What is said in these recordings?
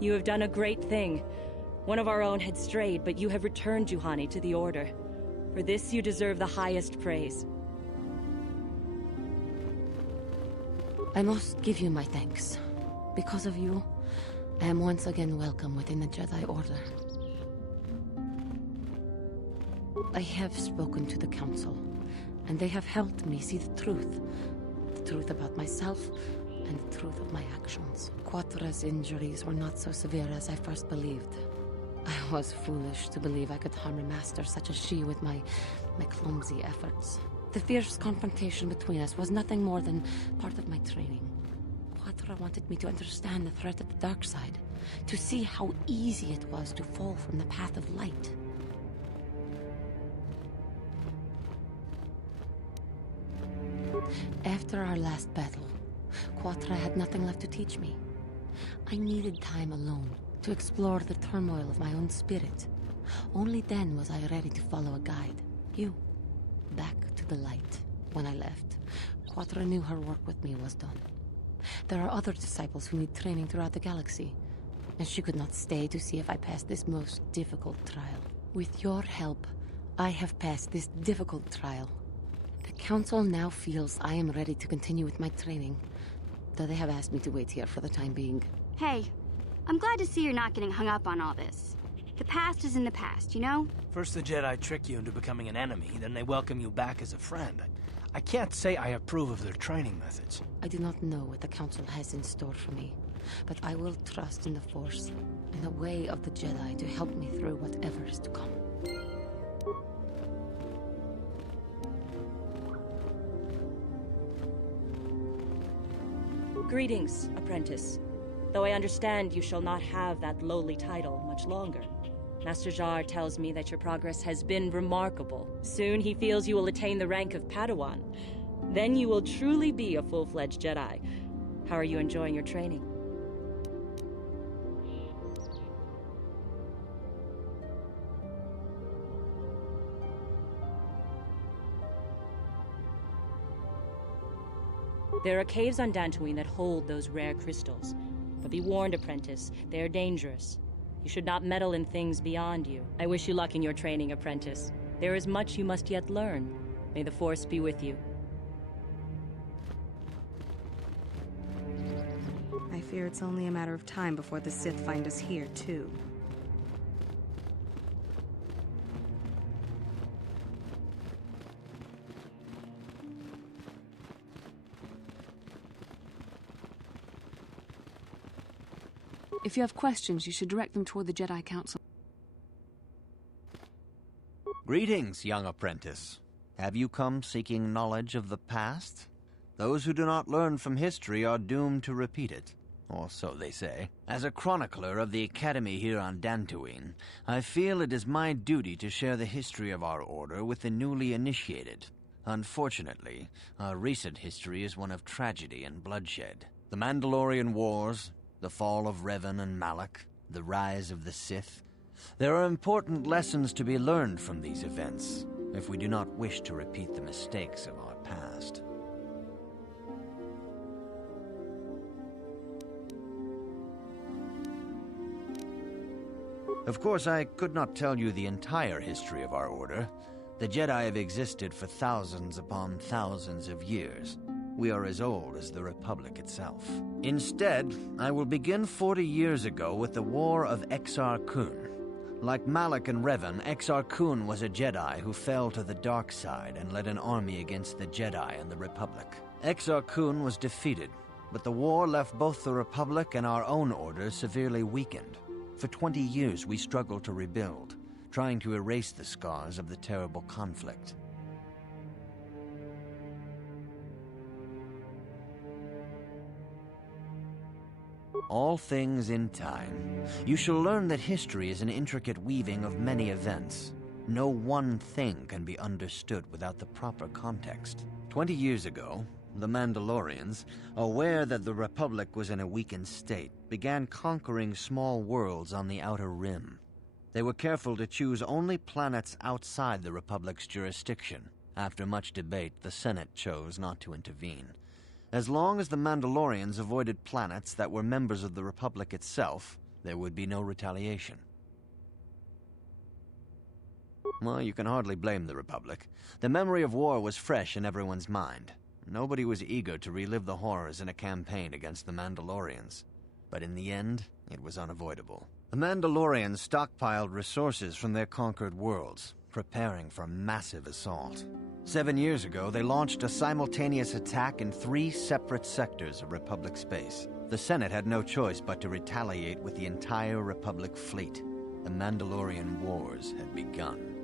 You have done a great thing. One of our own had strayed, but you have returned Juhani to the Order. For this you deserve the highest praise. I must give you my thanks. Because of you, I am once again welcome within the Jedi Order. I have spoken to the Council, and they have helped me see the truth. The truth about myself, and the truth of my actions. KOTOR's injuries were not so severe as I first believed. I was foolish to believe I could harm a master such as she with my clumsy efforts. The fierce confrontation between us was nothing more than part of my training. KOTOR wanted me to understand the threat of the dark side, to see how easy it was to fall from the path of light. After our last battle, KOTOR had nothing left to teach me. I needed time alone to explore the turmoil of my own spirit. Only then was I ready to follow a guide. You. Back to the light. When I left, KOTOR knew her work with me was done. There are other disciples who need training throughout the galaxy, and she could not stay to see if I passed this most difficult trial. With your help, I have passed this difficult trial. The Council now feels I am ready to continue with my training, though they have asked me to wait here for the time being. Hey, I'm glad to see you're not getting hung up on all this. The past is in the past, you know? First the Jedi trick you into becoming an enemy, then they welcome you back as a friend. I can't say I approve of their training methods. I do not know what the Council has in store for me, but I will trust in the Force and the way of the Jedi to help me through whatever is to come. Greetings, apprentice. Though I understand you shall not have that lowly title much longer. Master Jar tells me that your progress has been remarkable. Soon he feels you will attain the rank of Padawan. Then you will truly be a full-fledged Jedi. How are you enjoying your training? There are caves on Dantoine that hold those rare crystals. But be warned, apprentice, they are dangerous. You should not meddle in things beyond you. I wish you luck in your training, apprentice. There is much you must yet learn. May the Force be with you. I fear it's only a matter of time before the Sith find us here, too. If you have questions, you should direct them toward the Jedi Council. Greetings, young apprentice. Have you come seeking knowledge of the past? Those who do not learn from history are doomed to repeat it, or so they say. As a chronicler of the Academy here on Dantoine, I feel it is my duty to share the history of our order with the newly initiated. Unfortunately, our recent history is one of tragedy and bloodshed. The Mandalorian Wars, the fall of Revan and Malak, the rise of the Sith. There are important lessons to be learned from these events, if we do not wish to repeat the mistakes of our past. Of course, I could not tell you the entire history of our order. The Jedi have existed for thousands upon thousands of years. We are as old as the Republic itself. Instead, I will begin 40 years ago with the War of Exar Kun. Like Malak and Revan, Exar Kun was a Jedi who fell to the dark side and led an army against the Jedi and the Republic. Exar Kun was defeated, but the war left both the Republic and our own order severely weakened. For 20 years we struggled to rebuild, trying to erase the scars of the terrible conflict. All things in time. You shall learn that history is an intricate weaving of many events. No one thing can be understood without the proper context. 20 years ago, the Mandalorians, aware that the Republic was in a weakened state, began conquering small worlds on the Outer Rim. They were careful to choose only planets outside the Republic's jurisdiction. After much debate, the Senate chose not to intervene. As long as the Mandalorians avoided planets that were members of the Republic itself, there would be no retaliation. Well, you can hardly blame the Republic. The memory of war was fresh in everyone's mind. Nobody was eager to relive the horrors in a campaign against the Mandalorians. But in the end, it was unavoidable. The Mandalorians stockpiled resources from their conquered worlds, preparing for a massive assault. 7 years ago, they launched a simultaneous attack in 3 separate sectors of Republic space. The Senate had no choice but to retaliate with the entire Republic fleet. The Mandalorian Wars had begun.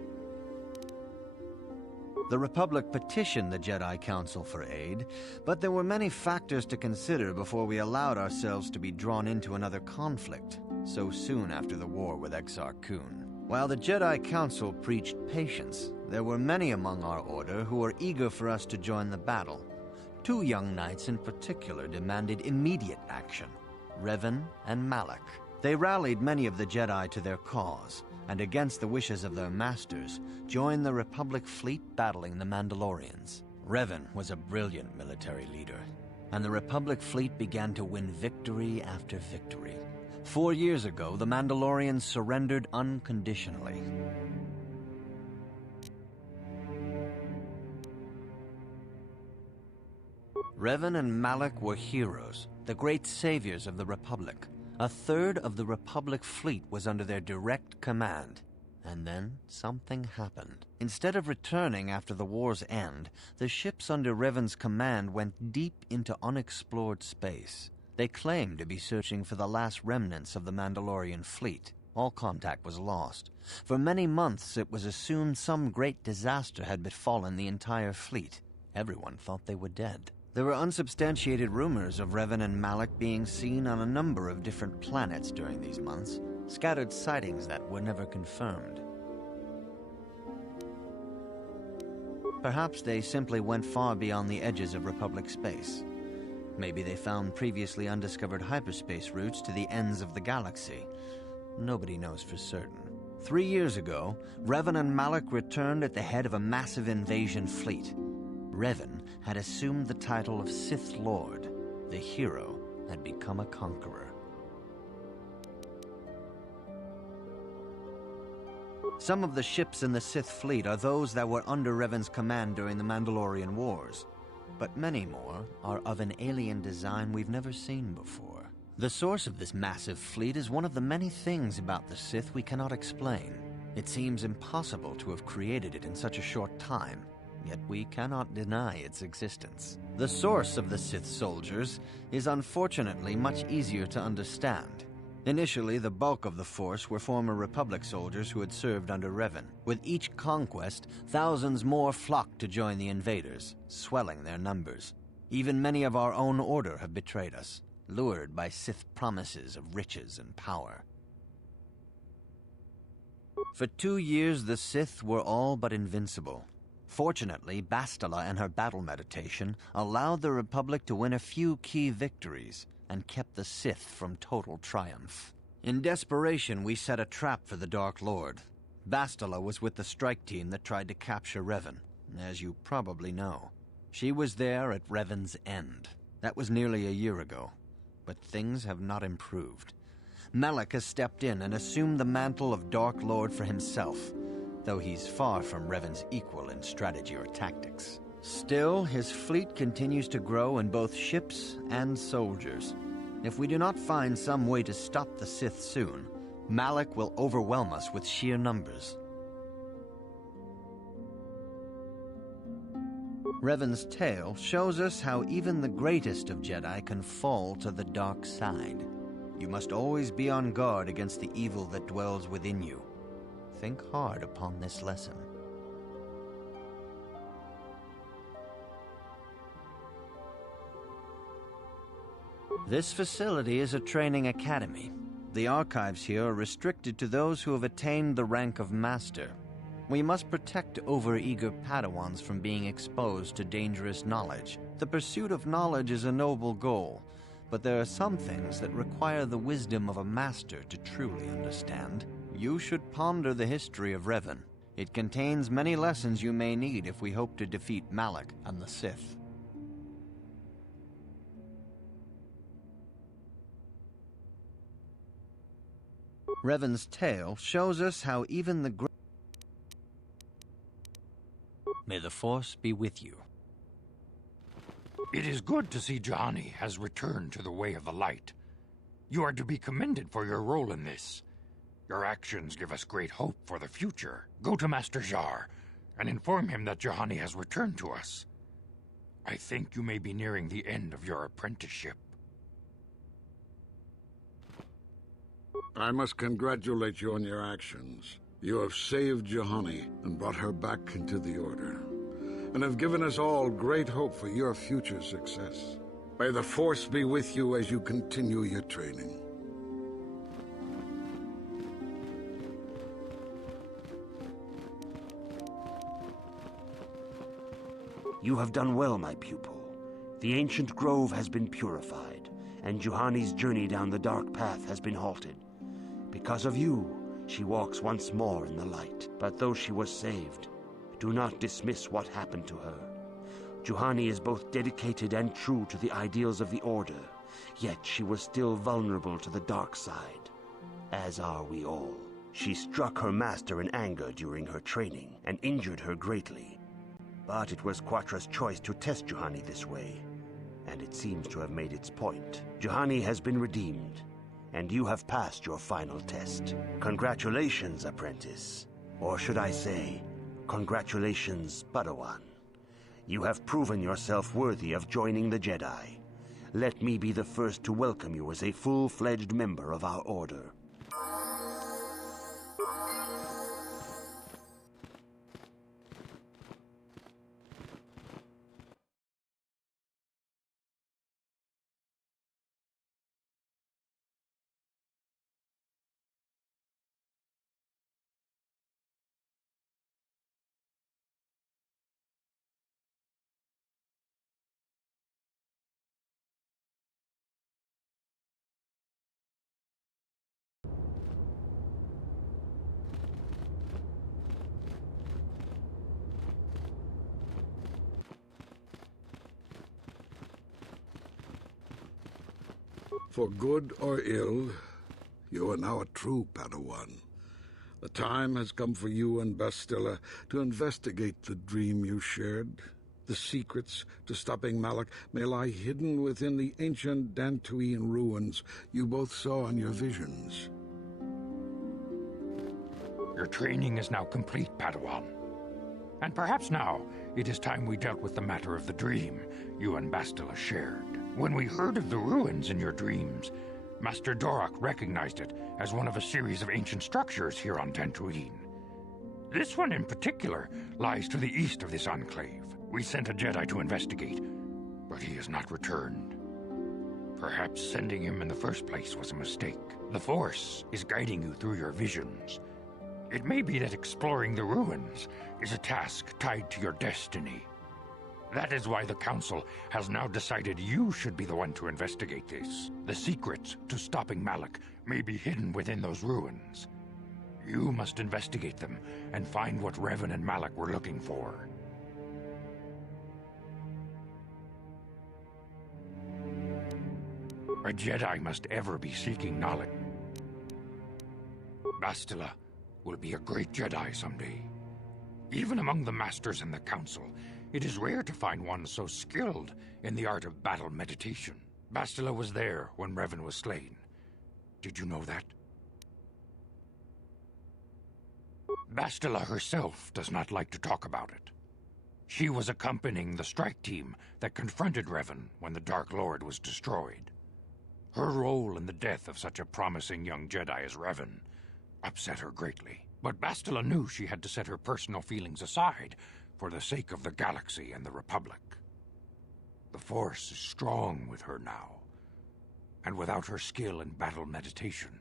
The Republic petitioned the Jedi Council for aid, but there were many factors to consider before we allowed ourselves to be drawn into another conflict, so soon after the war with Exar Kun. While the Jedi Council preached patience, there were many among our order who were eager for us to join the battle. 2 young knights in particular demanded immediate action, Revan and Malak. They rallied many of the Jedi to their cause, and against the wishes of their masters, joined the Republic fleet battling the Mandalorians. Revan was a brilliant military leader, and the Republic fleet began to win victory after victory. 4 years ago, the Mandalorians surrendered unconditionally. Revan and Malak were heroes, the great saviors of the Republic. 1/3 of the Republic fleet was under their direct command. And then something happened. Instead of returning after the war's end, the ships under Revan's command went deep into unexplored space. They claimed to be searching for the last remnants of the Mandalorian fleet. All contact was lost. For many months it was assumed some great disaster had befallen the entire fleet. Everyone thought they were dead. There were unsubstantiated rumors of Revan and Malak being seen on a number of different planets during these months, scattered sightings that were never confirmed. Perhaps they simply went far beyond the edges of Republic space. Maybe they found previously undiscovered hyperspace routes to the ends of the galaxy. Nobody knows for certain. 3 years ago, Revan and Malak returned at the head of a massive invasion fleet. Revan had assumed the title of Sith Lord. The hero had become a conqueror. Some of the ships in the Sith fleet are those that were under Revan's command during the Mandalorian Wars, but many more are of an alien design we've never seen before. The source of this massive fleet is one of the many things about the Sith we cannot explain. It seems impossible to have created it in such a short time, yet we cannot deny its existence. The source of the Sith soldiers is unfortunately much easier to understand. Initially, the bulk of the force were former Republic soldiers who had served under Revan. With each conquest, thousands more flocked to join the invaders, swelling their numbers. Even many of our own order have betrayed us, lured by Sith promises of riches and power. For 2 years, the Sith were all but invincible. Fortunately, Bastila and her battle meditation allowed the Republic to win a few key victories and kept the Sith from total triumph. In desperation, we set a trap for the Dark Lord. Bastila was with the strike team that tried to capture Revan, as you probably know. She was there at Revan's end. That was nearly a year ago, but things have not improved. Malak has stepped in and assumed the mantle of Dark Lord for himself, though he's far from Revan's equal in strategy or tactics. Still, his fleet continues to grow in both ships and soldiers. If we do not find some way to stop the Sith soon, Malak will overwhelm us with sheer numbers. Revan's tale shows us how even the greatest of Jedi can fall to the dark side. You must always be on guard against the evil that dwells within you. Think hard upon this lesson. This facility is a training academy. The archives here are restricted to those who have attained the rank of Master. We must protect overeager Padawans from being exposed to dangerous knowledge. The pursuit of knowledge is a noble goal, but there are some things that require the wisdom of a Master to truly understand. You should ponder the history of Revan. It contains many lessons you may need if we hope to defeat Malak and the Sith. Revan's tale shows us how even the great... May the Force be with you. It is good to see Juhani has returned to the way of the light. You are to be commended for your role in this. Your actions give us great hope for the future. Go to Master Jar and inform him that Juhani has returned to us. I think you may be nearing the end of your apprenticeship. I must congratulate you on your actions. You have saved Juhani and brought her back into the Order, and have given us all great hope for your future success. May the Force be with you as you continue your training. You have done well, my pupil. The ancient grove has been purified, and Juhani's journey down the dark path has been halted. Because of you, she walks once more in the light. But though she was saved, do not dismiss what happened to her. Juhani is both dedicated and true to the ideals of the Order, yet she was still vulnerable to the dark side, as are we all. She struck her master in anger during her training, and injured her greatly. But it was Quatra's choice to test Juhani this way, and it seems to have made its point. Juhani has been redeemed, and you have passed your final test. Congratulations, apprentice. Or should I say, congratulations, Padawan. You have proven yourself worthy of joining the Jedi. Let me be the first to welcome you as a full-fledged member of our Order. For good or ill, you are now a true Padawan. The time has come for you and Bastila to investigate the dream you shared. The secrets to stopping Malak may lie hidden within the ancient Dantoine ruins you both saw in your visions. Your training is now complete, Padawan. And perhaps now it is time we dealt with the matter of the dream you and Bastila shared. When we heard of the ruins in your dreams, Master Dorak recognized it as one of a series of ancient structures here on Dantoine. This one in particular lies to the east of this enclave. We sent a Jedi to investigate, but he has not returned. Perhaps sending him in the first place was a mistake. The Force is guiding you through your visions. It may be that exploring the ruins is a task tied to your destiny. That is why the Council has now decided you should be the one to investigate this. The secrets to stopping Malak may be hidden within those ruins. You must investigate them and find what Revan and Malak were looking for. A Jedi must ever be seeking knowledge. Bastila will be a great Jedi someday. Even among the Masters and the Council, it is rare to find one so skilled in the art of battle meditation. Bastila was there when Revan was slain. Did you know that? Bastila herself does not like to talk about it. She was accompanying the strike team that confronted Revan when the Dark Lord was destroyed. Her role in the death of such a promising young Jedi as Revan upset her greatly. But Bastila knew she had to set her personal feelings aside for the sake of the galaxy and the Republic. The Force is strong with her now, and without her skill in battle meditation,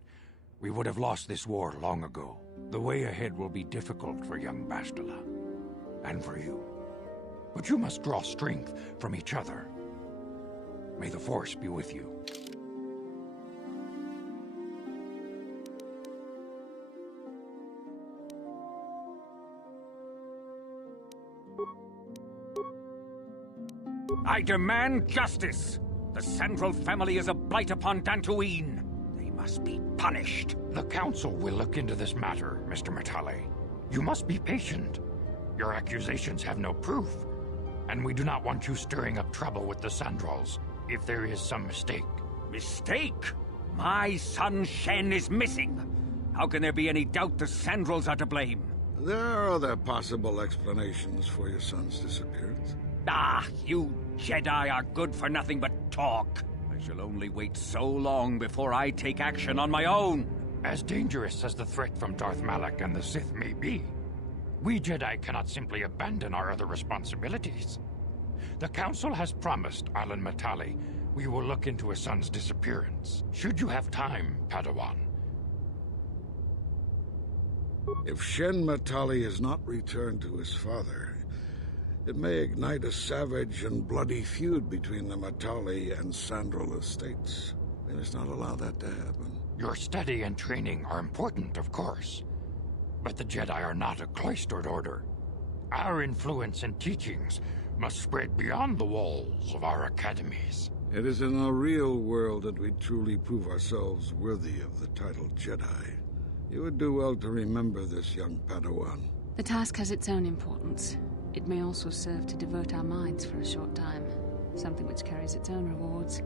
we would have lost this war long ago. The way ahead will be difficult for young Bastila, and for you. But you must draw strength from each other. May the Force be with you. I demand justice! The Central family is a blight upon Dantoine. They must be punished. The Council will look into this matter, Mr. Matale. You must be patient. Your accusations have no proof, and we do not want you stirring up trouble with the Sandrals if there is some mistake. Mistake? My son Shen is missing. How can there be any doubt the Sandrals are to blame? There are other possible explanations for your son's disappearance. Ah, you Jedi are good for nothing but talk. I shall only wait so long before I take action on my own. As dangerous as the threat from Darth Malak and the Sith may be, we Jedi cannot simply abandon our other responsibilities. The Council has promised Alan Matale we will look into his son's disappearance. Should you have time, Padawan. If Shen Matale is not returned to his father, it may ignite a savage and bloody feud between the Matale and Sandral estates. We must not allow that to happen. Your study and training are important, of course, but the Jedi are not a cloistered order. Our influence and teachings must spread beyond the walls of our academies. It is in the real world that we truly prove ourselves worthy of the title Jedi. You would do well to remember this, young Padawan. The task has its own importance. It may also serve to divert our minds for a short time, something which carries its own rewards.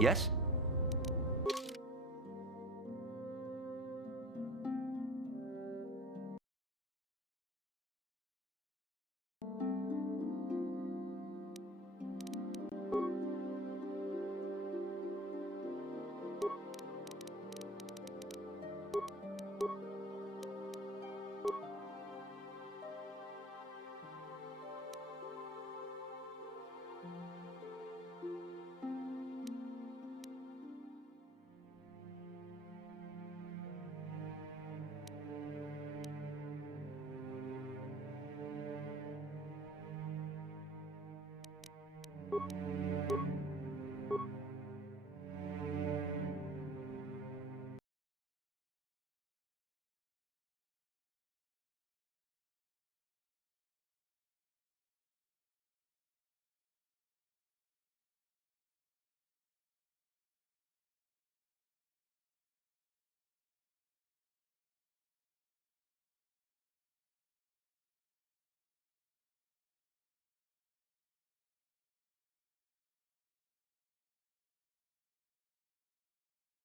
Yes?